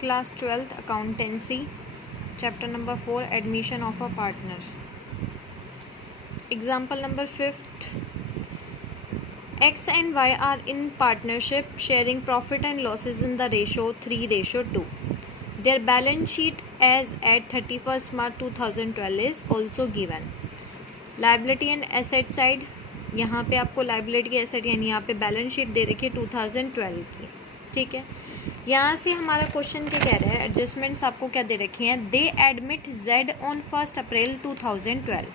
Class 12th Accountancy, Chapter number 4, Admission of a Partner. Example number 5th. X and Y are in partnership, sharing profit and losses in the ratio 3:2. Their balance sheet as at 31st March 2012 is also given. Liability and asset side, यहाँ पे आपको liability की asset यानी यहाँ पे balance sheet दे रखी है 2012 की, ठीक है। यहाँ से हमारा क्वेश्चन क्या कह रहा है, एडजस्टमेंट्स आपको क्या दे रखे हैं। दे एडमिट जेड ऑन 1 अप्रैल 2012।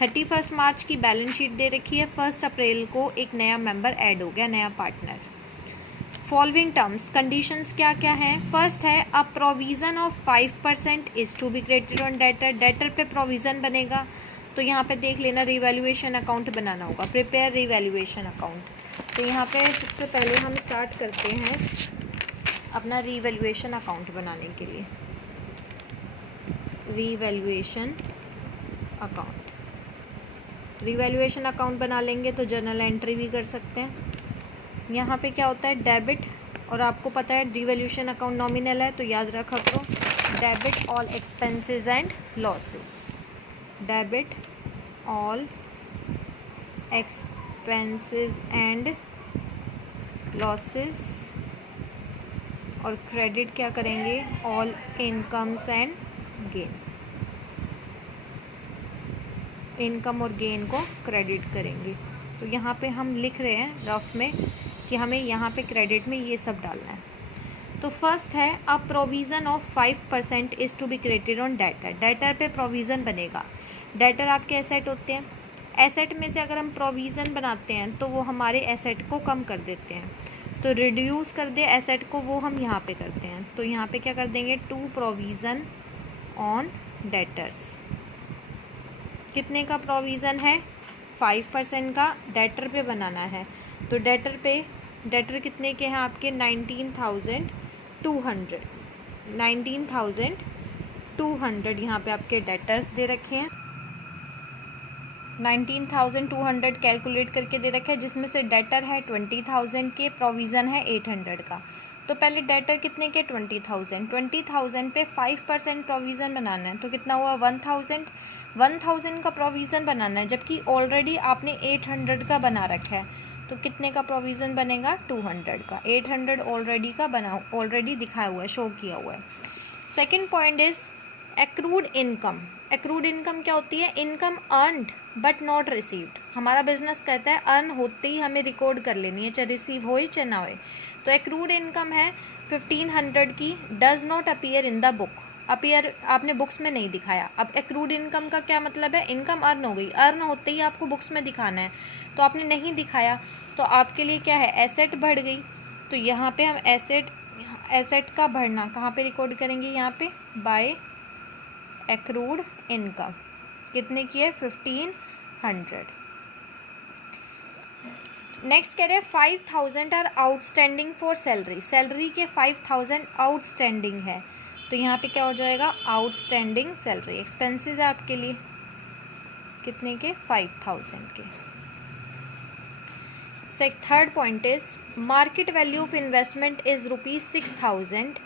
31 मार्च की बैलेंस शीट दे रखी है, 1 अप्रैल को एक नया मेंबर ऐड हो गया, नया पार्टनर। फॉलोइंग टर्म्स, कंडीशंस क्या क्या हैं। फर्स्ट है a provision of 5% is to be credited on debtor. Debtor पे प्रोविज़न बनेगा, तो यहाँ पे देख लेना रिवैल्यूएशन अकाउंट बनाना होगा, प्रिपेयर रिवैल्यूएशन अकाउंट। तो यहाँ पे सबसे पहले हम स्टार्ट करते हैं अपना रिवैल्यूएशन अकाउंट बनाने के लिए। रिवैल्यूएशन अकाउंट बना लेंगे तो जर्नल एंट्री भी कर सकते हैं। यहाँ पे क्या होता है, डेबिट, और आपको पता है रिवैल्यूएशन अकाउंट नॉमिनल है तो याद रखा करो, debit all expenses and losses. Debit all expenses and losses, और क्रेडिट क्या करेंगे, all incomes and gain. Income और गेन को क्रेडिट करेंगे। तो यहाँ पे हम लिख रहे हैं रफ में कि हमें यहाँ पे क्रेडिट में ये सब डालना है। तो फर्स्ट है a provision of 5% is to be credited on debtor. Debtor पे प्रोविज़न बनेगा। डेटर आपके एसेट होते हैं, एसेट में से अगर हम प्रोविज़न बनाते हैं तो वो हमारे एसेट को कम कर देते हैं, तो रिड्यूस कर दे एसेट को, वो हम यहाँ पे करते हैं। तो यहाँ पे क्या कर देंगे, टू प्रोविज़न ऑन डेटर्स। कितने का प्रोविज़न है, 5% का डेटर पे बनाना है। तो डेटर कितने के हैं आपके, 19,200। 19,200 यहाँ पे आपके डेटर्स दे रखे हैं। 19,200 कैलकुलेट करके दे रखे हैं, जिसमें से डेटर है 20,000 के, प्रोविज़न है 800 का। तो पहले डेटर कितने के, 20,000। 20,000 पे 5% प्रोविज़न बनाना है, तो कितना हुआ, 1,000। 1,000 का प्रोविज़न बनाना है, जबकि ऑलरेडी आपने 800 का बना रखा है, तो कितने का प्रोविज़न बनेगा, 200 का। 800 ऑलरेडी का बना, ऑलरेडी दिखाया हुआ है, शो किया हुआ है। Second point is accrued income. Accrued income क्या होती है, income earned but not received. हमारा बिजनेस कहता है अर्न होते ही हमें रिकॉर्ड कर लेनी है, चाहे रिसीव हो चाहे ना हो। तो एक्रूड इनकम है 1500 की, does not appear in the book. Appear आपने बुक्स में नहीं दिखाया। अब एक्रूड इनकम का क्या मतलब है, इनकम अर्न हो गई, अर्न होते ही आपको बुक्स में दिखाना है, तो आपने नहीं दिखाया, तो आपके लिए क्या है, एसेट बढ़ गई। तो यहाँ पे हम एसेट का बढ़ना कहाँ पे रिकॉर्ड करेंगे, यहाँ पे बाय एक्रूड इनकम। कितने की है, 1500। नेक्स्ट कह रहे हैं 5,000 are outstanding for salary. Salary के 5,000 आउटस्टैंडिंग है, तो यहाँ पे क्या हो जाएगा, आउटस्टैंडिंग सैलरी। एक्सपेंसेस है आपके लिए कितने के, 5,000 के। Third point is market value of investment is ₹6,000।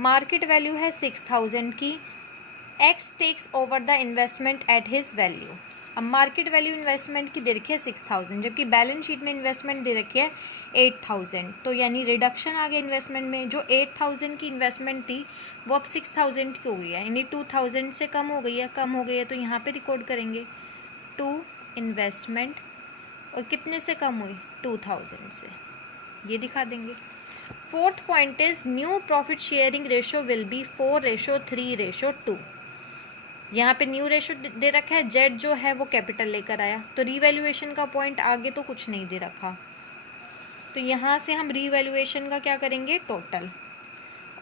Market value है 6,000 की। X takes over the investment at his value. अब मार्केट वैल्यू इन्वेस्टमेंट की दे रखी है 6,000, जबकि बैलेंस शीट में इन्वेस्टमेंट दे रखी है 8,000। तो यानी रिडक्शन आ गया इन्वेस्टमेंट में, जो 8,000 की इन्वेस्टमेंट थी वो अब 6,000 की हो गई है, यानी 2,000 से कम हो गई है, तो यहाँ पे रिकॉर्ड करेंगे टू इन्वेस्टमेंट, और कितने से कम हुई, 2,000 से, ये दिखा देंगे। Fourth point is new profit sharing ratio will be 4:3:2। यहाँ पे न्यू रेशो दे रखा है, जेड जो है वो कैपिटल लेकर आया, तो रीवैल्यूएशन का पॉइंट आगे तो कुछ नहीं दे रखा, तो यहाँ से हम रीवैल्यूएशन का क्या करेंगे, टोटल।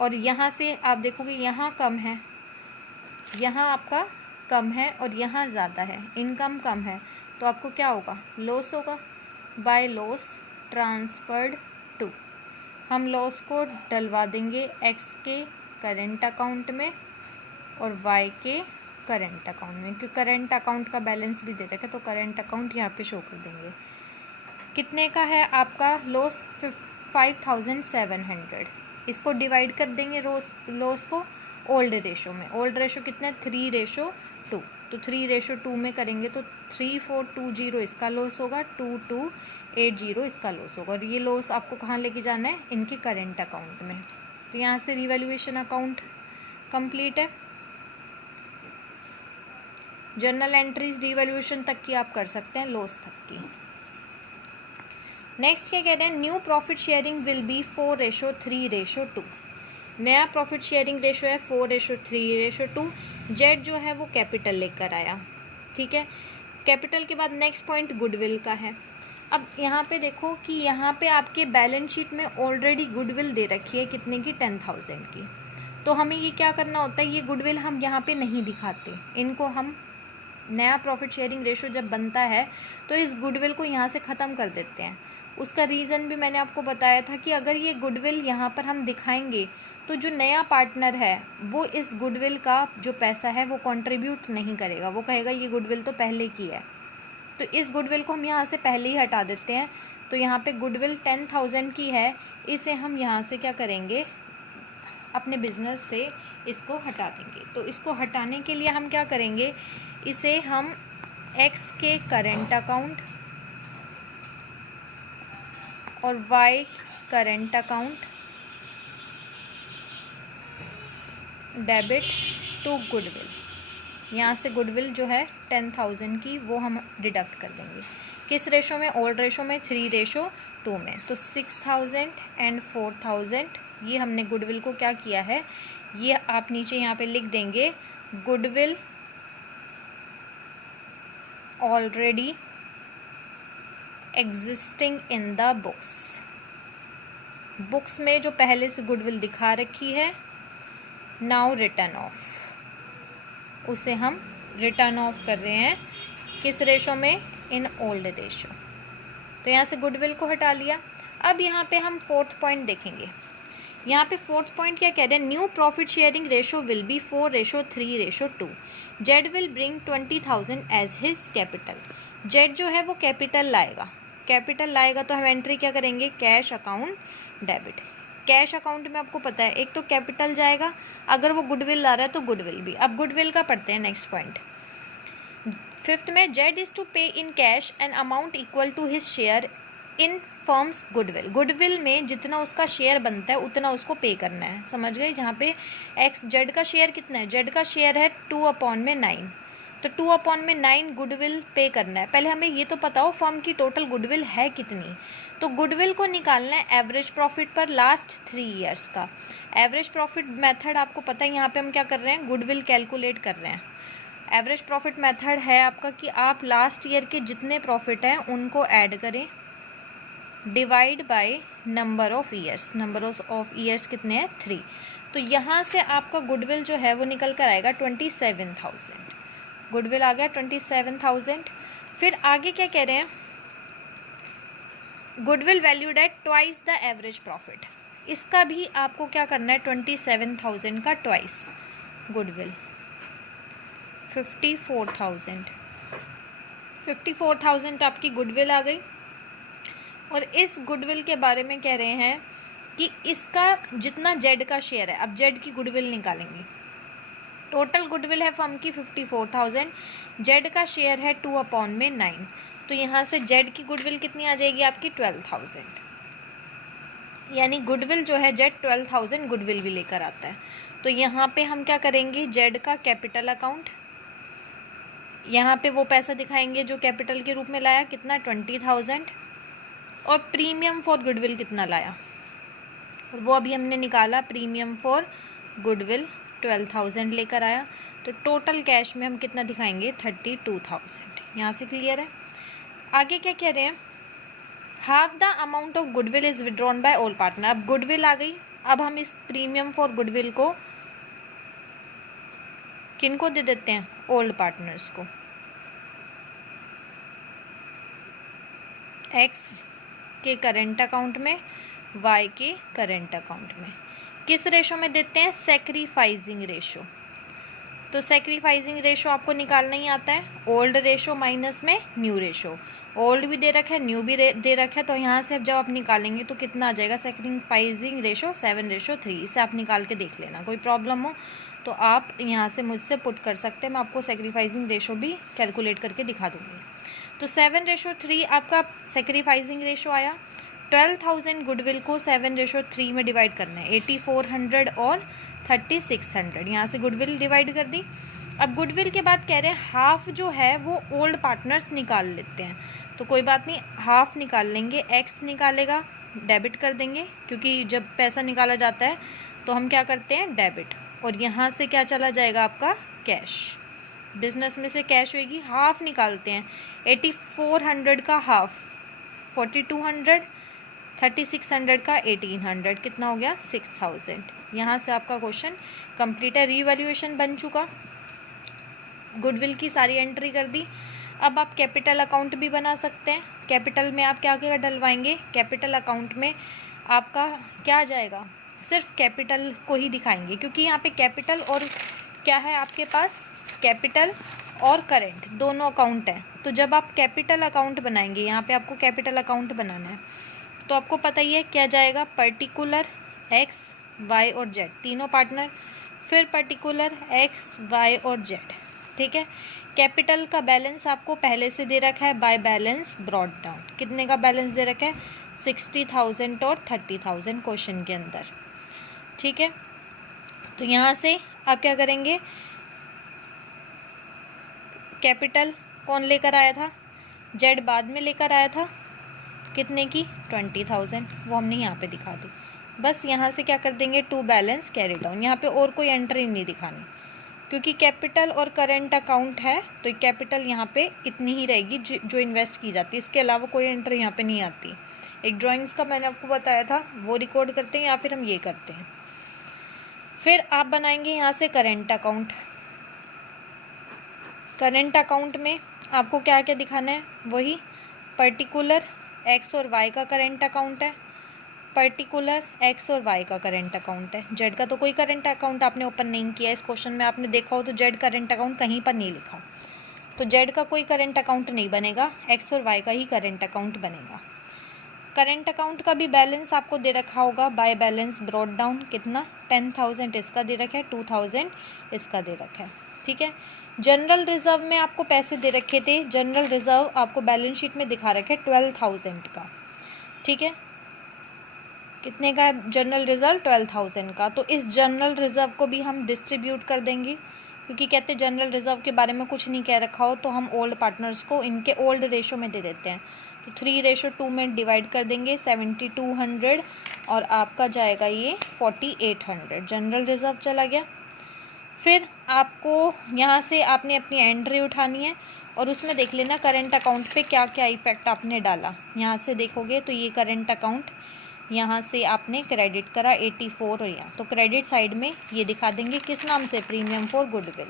और यहाँ से आप देखोगे यहाँ कम है, यहाँ आपका कम है और यहाँ ज़्यादा है, इनकम कम है, तो आपको क्या होगा, लॉस होगा। बाय लॉस ट्रांसफर्ड टू, हम लॉस को डलवा देंगे एक्स के करेंट अकाउंट में और वाई के करेंट अकाउंट में, क्योंकि करेंट अकाउंट का बैलेंस भी दे रखा है, तो करेंट अकाउंट यहाँ पे शो कर देंगे। कितने का है आपका लॉस, 5,700। इसको डिवाइड कर देंगे लॉस को ओल्ड रेशो में। ओल्ड रेशो कितना है 3:2, तो 3:2 में करेंगे तो 3420 इसका लॉस होगा, 2280 इसका लॉस होगा। और ये लॉस आपको कहाँ लेके जाना है, इनके करेंट अकाउंट में। तो यहाँ से रिवैल्यूएशन अकाउंट कंप्लीट है। जर्नल एंट्रीज रिवैल्यूएशन तक की आप कर सकते हैं, लॉस तक की। नेक्स्ट क्या कह रहे हैं, new profit sharing will be 4:3:2। नया प्रॉफिट शेयरिंग रेशो है 4:3:2। जेड जो है वो कैपिटल लेकर आया, ठीक है। कैपिटल के बाद नेक्स्ट पॉइंट गुडविल का है। अब यहाँ पे देखो कि यहाँ पे आपके बैलेंस शीट में ऑलरेडी गुडविल दे रखी है, कितने की, 10,000 की। तो हमें ये क्या करना होता है, ये गुडविल हम यहाँ पे नहीं दिखाते, इनको हम नया प्रॉफिट शेयरिंग रेशो जब बनता है तो इस गुडविल को यहाँ से ख़त्म कर देते हैं। उसका रीज़न भी मैंने आपको बताया था कि अगर ये गुडविल यहाँ पर हम दिखाएंगे तो जो नया पार्टनर है वो इस गुडविल का जो पैसा है वो कंट्रीब्यूट नहीं करेगा, वो कहेगा ये गुडविल तो पहले की है। तो इस गुडविल को हम यहाँ से पहले ही हटा देते हैं। तो यहाँ पे गुडविल 10,000 की है, इसे हम यहाँ से क्या करेंगे, अपने बिजनेस से इसको हटा देंगे। तो इसको हटाने के लिए हम क्या करेंगे, इसे हम एक्स के करेंट अकाउंट और Y current account debit to goodwill, यहाँ से गुडविल जो है 10,000 की वो हम डिडक्ट कर देंगे। किस रेशो में, ओल्ड रेशो में 3:2 में। तो 6,000 एंड 4,000 ये हमने गुडविल को क्या किया है, ये आप नीचे यहाँ पे लिख देंगे, goodwill already existing in the books में जो पहले से गुडविल दिखा रखी है, नाउ रिटर्न ऑफ, उसे हम रिटर्न ऑफ कर रहे हैं किस रेशो में, इन ओल्ड रेशो। तो यहाँ से गुडविल को हटा लिया। अब यहाँ पे हम फोर्थ पॉइंट देखेंगे। यहाँ पे फोर्थ पॉइंट क्या कह रहे हैं, new profit sharing ratio will be 4:3:2। Z will bring 20,000 as his capital. Z जो है वो कैपिटल लाएगा, तो हम एंट्री क्या करेंगे, cash account debit. Cash account में आपको पता है एक तो कैपिटल जाएगा, अगर वो गुडविल ला रहा है तो गुडविल भी। अब गुडविल का पढ़ते हैं नेक्स्ट पॉइंट। फिफ्थ में, Z is to pay in cash an amount equal to his share in firm's goodwill. Goodwill में जितना उसका शेयर बनता है उतना उसको पे करना है, समझ गए। जहाँ पे एक्स, जेड का शेयर कितना है, जेड का शेयर है 2/9, तो 2/9 गुडविल पे करना है। पहले हमें ये तो पता हो फर्म की टोटल गुडविल है कितनी। तो गुडविल को निकालना है एवरेज प्रॉफिट पर लास्ट 3 ईयर्स का। एवरेज प्रॉफिट मेथड आपको पता है, यहाँ पे हम क्या कर रहे हैं, गुडविल कैलकुलेट कर रहे हैं। एवरेज प्रॉफिट मेथड है आपका कि आप लास्ट ईयर के जितने प्रॉफिट हैं उनको ऐड करें, divide by number of years. Number of years कितने हैं, 3। तो यहाँ से आपका गुडविल जो है वो निकल कर आएगा 27,000। गुडविल आ गया 27,000। फिर आगे क्या कह रहे हैं, goodwill valued at twice the average profit. इसका भी आपको क्या करना है, 27,000 का ट्वाइस गुडविल 54,000। 54,000 आपकी गुडविल आ गई। और इस गुडविल के बारे में कह रहे हैं कि इसका जितना जेड का शेयर है, अब जेड की गुडविल निकालेंगे। टोटल गुडविल है फर्म की 54,000, जेड का शेयर है 2/9, तो यहाँ से जेड की गुडविल कितनी आ जाएगी आपकी 12,000। यानी गुडविल जो है जेड 12,000 गुडविल भी लेकर आता है। तो यहाँ पे हम क्या करेंगे, जेड का कैपिटल अकाउंट, यहाँ पे वो पैसा दिखाएंगे जो कैपिटल के रूप में लाया, कितना 20,000, और प्रीमियम फॉर गुडविल कितना लाया, और वो अभी हमने निकाला, प्रीमियम फॉर गुडविल 12,000 लेकर आया। तो टोटल कैश में हम कितना दिखाएंगे, 32,000। यहाँ से क्लियर है। आगे क्या कह रहे हैं, half the amount of goodwill is withdrawn bye all partner. अब गुडविल आ गई, अब हम इस प्रीमियम फॉर गुडविल को किन को दे देते हैं, ओल्ड पार्टनर्स को। एक्स के करेंट अकाउंट में, वाई के करेंट अकाउंट में। किस रेशो में देते हैं, सेक्रीफाइसिंग रेशो। तो सेक्रीफाइसिंग रेशो आपको निकालना ही आता है, ओल्ड रेशो माइनस में न्यू रेशो। ओल्ड भी दे रखा है, न्यू भी दे रखा है, तो यहाँ से जब आप निकालेंगे तो कितना आ जाएगा, सेक्रीफाइसिंग रेशो 7:3। इसे आप निकाल के देख लेना, कोई प्रॉब्लम हो तो आप यहाँ से मुझसे पुट कर सकते हैं, मैं आपको सेक्रीफाइसिंग रेशो भी कैलकुलेट करके दिखा दूँगी। तो 7:3 आपका सेक्रीफाइसिंग रेशो आया। 12,000 गुडविल को 7:3 में डिवाइड करना है, 8400 और 3600, यहाँ से गुडविल डिवाइड कर दी। अब गुडविल के बाद कह रहे हैं हाफ जो है वो ओल्ड पार्टनर्स निकाल लेते हैं, तो कोई बात नहीं, हाफ निकाल लेंगे। एक्स निकालेगा, डेबिट कर देंगे, क्योंकि जब पैसा निकाला जाता है तो हम क्या करते हैं, डेबिट। और यहाँ से क्या चला जाएगा, आपका कैश, बिजनेस में से कैश होएगी, हाफ निकालते हैं। 8400 का हाफ 4200, 3600 का 1800, कितना हो गया, 6000। यहाँ से आपका क्वेश्चन कंप्लीट है। रीवैल्यूएशन बन चुका, गुडविल की सारी एंट्री कर दी। अब आप कैपिटल अकाउंट भी बना सकते हैं। कैपिटल में आप क्या क्या डलवाएंगे, कैपिटल अकाउंट में आपका क्या आ जाएगा, सिर्फ कैपिटल को ही दिखाएंगे, क्योंकि यहाँ पे कैपिटल और क्या है आपके पास, कैपिटल और करेंट दोनों अकाउंट है। तो जब आप कैपिटल अकाउंट बनाएंगे, यहाँ पे आपको कैपिटल अकाउंट बनाना है, तो आपको पता ही है क्या जाएगा, पर्टिकुलर एक्स वाई और जेड तीनों पार्टनर, फिर पर्टिकुलर एक्स वाई और जेड, ठीक है। कैपिटल का बैलेंस आपको पहले से दे रखा है, बाय बैलेंस ब्रॉट डाउन, कितने का बैलेंस दे रखा है, 60,000 और 30,000 क्वेश्चन के अंदर, ठीक है। तो यहाँ से आप क्या करेंगे, कैपिटल कौन लेकर आया था, जेड बाद में लेकर आया था, कितने की, 20,000, वो हमने यहाँ पे दिखा दी। बस यहाँ से क्या कर देंगे, टू बैलेंस कैरी डाउन, यहाँ पे और कोई एंट्री नहीं दिखानी, क्योंकि कैपिटल और करंट अकाउंट है, तो कैपिटल यहाँ पे इतनी ही रहेगी जो इन्वेस्ट की जाती है, इसके अलावा कोई एंट्री यहाँ पे नहीं आती। एक ड्राइंग्स का मैंने आपको बताया था, वो रिकॉर्ड करते हैं या फिर हम ये करते हैं। फिर आप बनाएंगे यहाँ से करेंट अकाउंट। करेंट अकाउंट में आपको क्या क्या दिखाना है, वही पर्टिकुलर एक्स और वाई का करेंट अकाउंट है, पर्टिकुलर एक्स और वाई का करेंट अकाउंट है। जेड का तो कोई करेंट अकाउंट आपने ओपन नहीं किया, इस क्वेश्चन में आपने देखा हो तो जेड करेंट अकाउंट कहीं पर नहीं लिखा, तो जेड का कोई करेंट अकाउंट नहीं बनेगा, एक्स और वाई का ही करेंट अकाउंट बनेगा। करेंट अकाउंट का भी बैलेंस आपको दे रखा होगा, बाय बैलेंस ब्रॉट डाउन, कितना, 10,000 इसका दे रखा है, 2,000 इसका दे रखा है, ठीक है। जनरल रिजर्व में आपको पैसे दे रखे थे, जनरल रिजर्व आपको बैलेंस शीट में दिखा रखे 12,000 का, ठीक है। कितने का है जनरल रिजर्व, 12,000 का। तो इस जनरल रिजर्व को भी हम डिस्ट्रीब्यूट कर देंगे, क्योंकि कहते जनरल रिजर्व के बारे में कुछ नहीं कह रखा हो तो हम ओल्ड पार्टनर्स को इनके ओल्ड रेशो में दे देते हैं, तो 3:2 में डिवाइड कर देंगे, 7200 और आपका जाएगा ये 4800, जनरल रिजर्व चला गया। फिर आपको यहाँ से आपने अपनी एंट्री उठानी है और उसमें देख लेना करेंट अकाउंट पे क्या क्या इफेक्ट आपने डाला। यहाँ से देखोगे तो ये करेंट अकाउंट, यहाँ से आपने क्रेडिट करा 84 और यहाँ, तो क्रेडिट साइड में ये दिखा देंगे किस नाम से, premium for goodwill,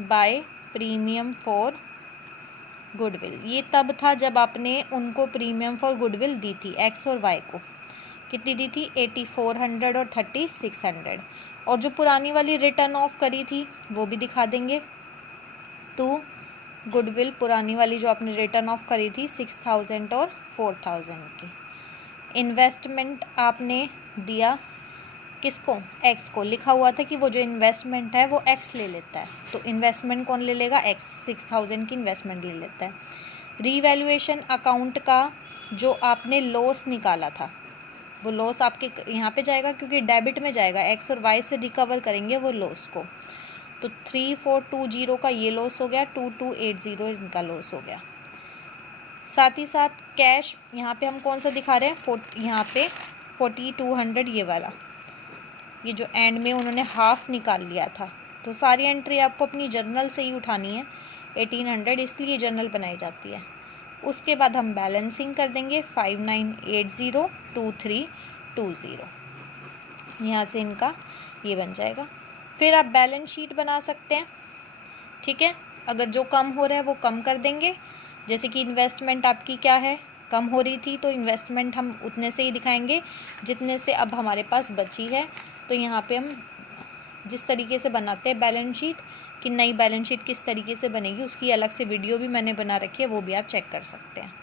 by premium for goodwill. ये तब था जब आपने उनको प्रीमियम फॉर गुडविल दी थी, एक्स और वाई को कितनी दी थी, 8400 और 3600। और जो पुरानी वाली रिटर्न ऑफ करी थी वो भी दिखा देंगे, तो गुडविल पुरानी वाली जो आपने रिटर्न ऑफ करी थी 6,000 और 4,000 की। इन्वेस्टमेंट आपने दिया किसको, एक्स को, लिखा हुआ था कि वो जो इन्वेस्टमेंट है वो एक्स ले लेता है, तो इन्वेस्टमेंट कौन ले लेगा, एक्स, 6,000 की इन्वेस्टमेंट ले लेता है। रीवैल्यूएशन अकाउंट का जो आपने लॉस निकाला था वो लॉस आपके यहाँ पे जाएगा, क्योंकि डेबिट में जाएगा, एक्स और वाई से रिकवर करेंगे वो लॉस को, तो 3420 का ये लॉस हो गया, 2280 इनका लॉस हो गया। साथ ही साथ कैश यहाँ पे हम कौन सा दिखा रहे हैं, यहाँ पे 4200 ये वाला, ये जो एंड में उन्होंने हाफ निकाल लिया था, तो सारी एंट्री आपको अपनी जर्नल से ही उठानी है। 1800 इसलिए जर्नल बनाई जाती है। उसके बाद हम बैलेंसिंग कर देंगे, 59802320, यहाँ से इनका ये बन जाएगा। फिर आप बैलेंस शीट बना सकते हैं, ठीक है। अगर जो कम हो रहा है वो कम कर देंगे, जैसे कि इन्वेस्टमेंट आपकी क्या है, कम हो रही थी, तो इन्वेस्टमेंट हम उतने से ही दिखाएंगे जितने से अब हमारे पास बची है, तो यहाँ पे हम जिस तरीके से बनाते हैं बैलेंस शीट, कि नई बैलेंस शीट किस तरीके से बनेगी, उसकी अलग से वीडियो भी मैंने बना रखी है, वो भी आप चेक कर सकते हैं।